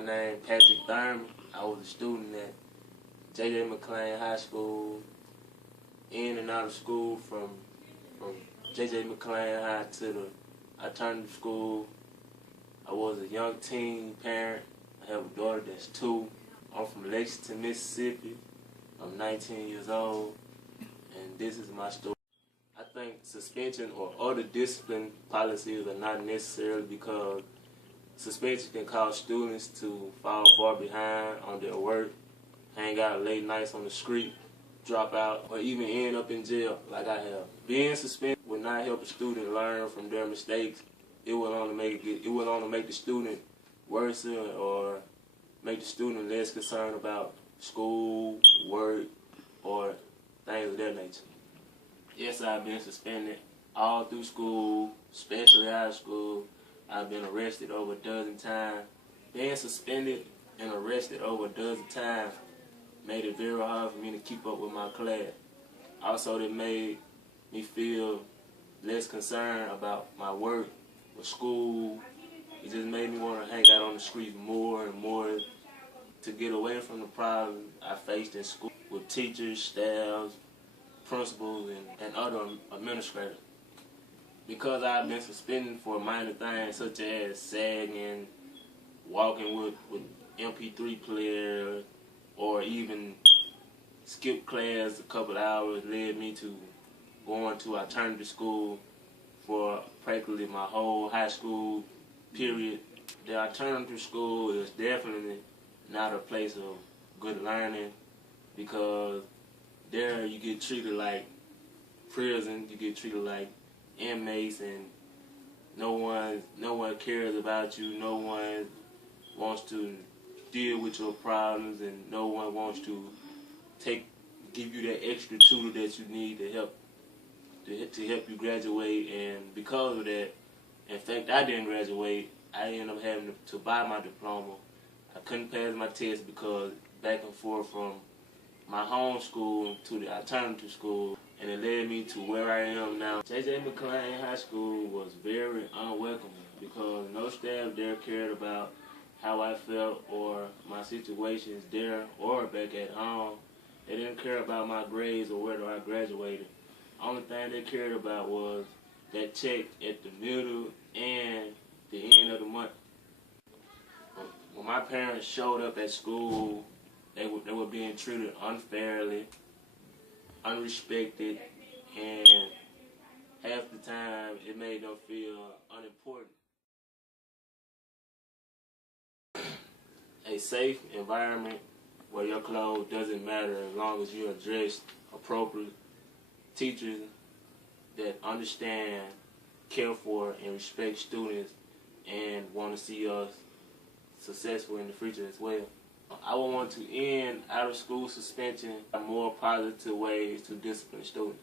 My name is Patrick Thurmond. I was a student at J.J. McClain High School, in and out of school from J.J. McClain High to the alternative school. I was a young teen parent. I have a daughter that's 2. I'm from Lexington, Mississippi. I'm 19 years old, and this is my story. I think suspension or other discipline policies are not necessary because suspension can cause students to fall far behind on their work, hang out late nights on the street, drop out, or even end up in jail like I have. Being suspended will not help a student learn from their mistakes. It will only make the student worse or make the student less concerned about school, work, or things of that nature. Yes, I've been suspended all through school, especially high school. I've been arrested over a dozen times. Being suspended and arrested over a dozen times made it very hard for me to keep up with my class. Also, it made me feel less concerned about my work or school. It just made me want to hang out on the street more and more to get away from the problems I faced in school with teachers, staffs, principals, and other administrators. Because I've been suspended for minor things such as sagging, walking with MP3 players, or even skip class a couple of hours led me to going to alternative school for practically my whole high school period. The alternative school is definitely not a place of good learning because there you get treated like prison, you get treated like inmates, and no one cares about you, no one wants to deal with your problems, and no one wants to give you that extra tutor that you need to help you graduate. And because of that, in fact, I didn't graduate. I ended up having to buy my diploma. I couldn't pass my test because back and forth from my home school to the alternative school, and it led me to where I am now. J.J. McClain High School was very unwelcoming because no staff there cared about how I felt or my situations there or back at home. They didn't care about my grades or whether I graduated. Only thing they cared about was that check at the middle and the end of the month. When my parents showed up at school, they were being treated unfairly, unrespected, and half the time it made them feel unimportant. A safe environment where your clothes doesn't matter as long as you're dressed appropriately. Teachers that understand, care for, and respect students and want to see us successful in the future as well. I would want to end out-of-school suspension in more positive ways to discipline students.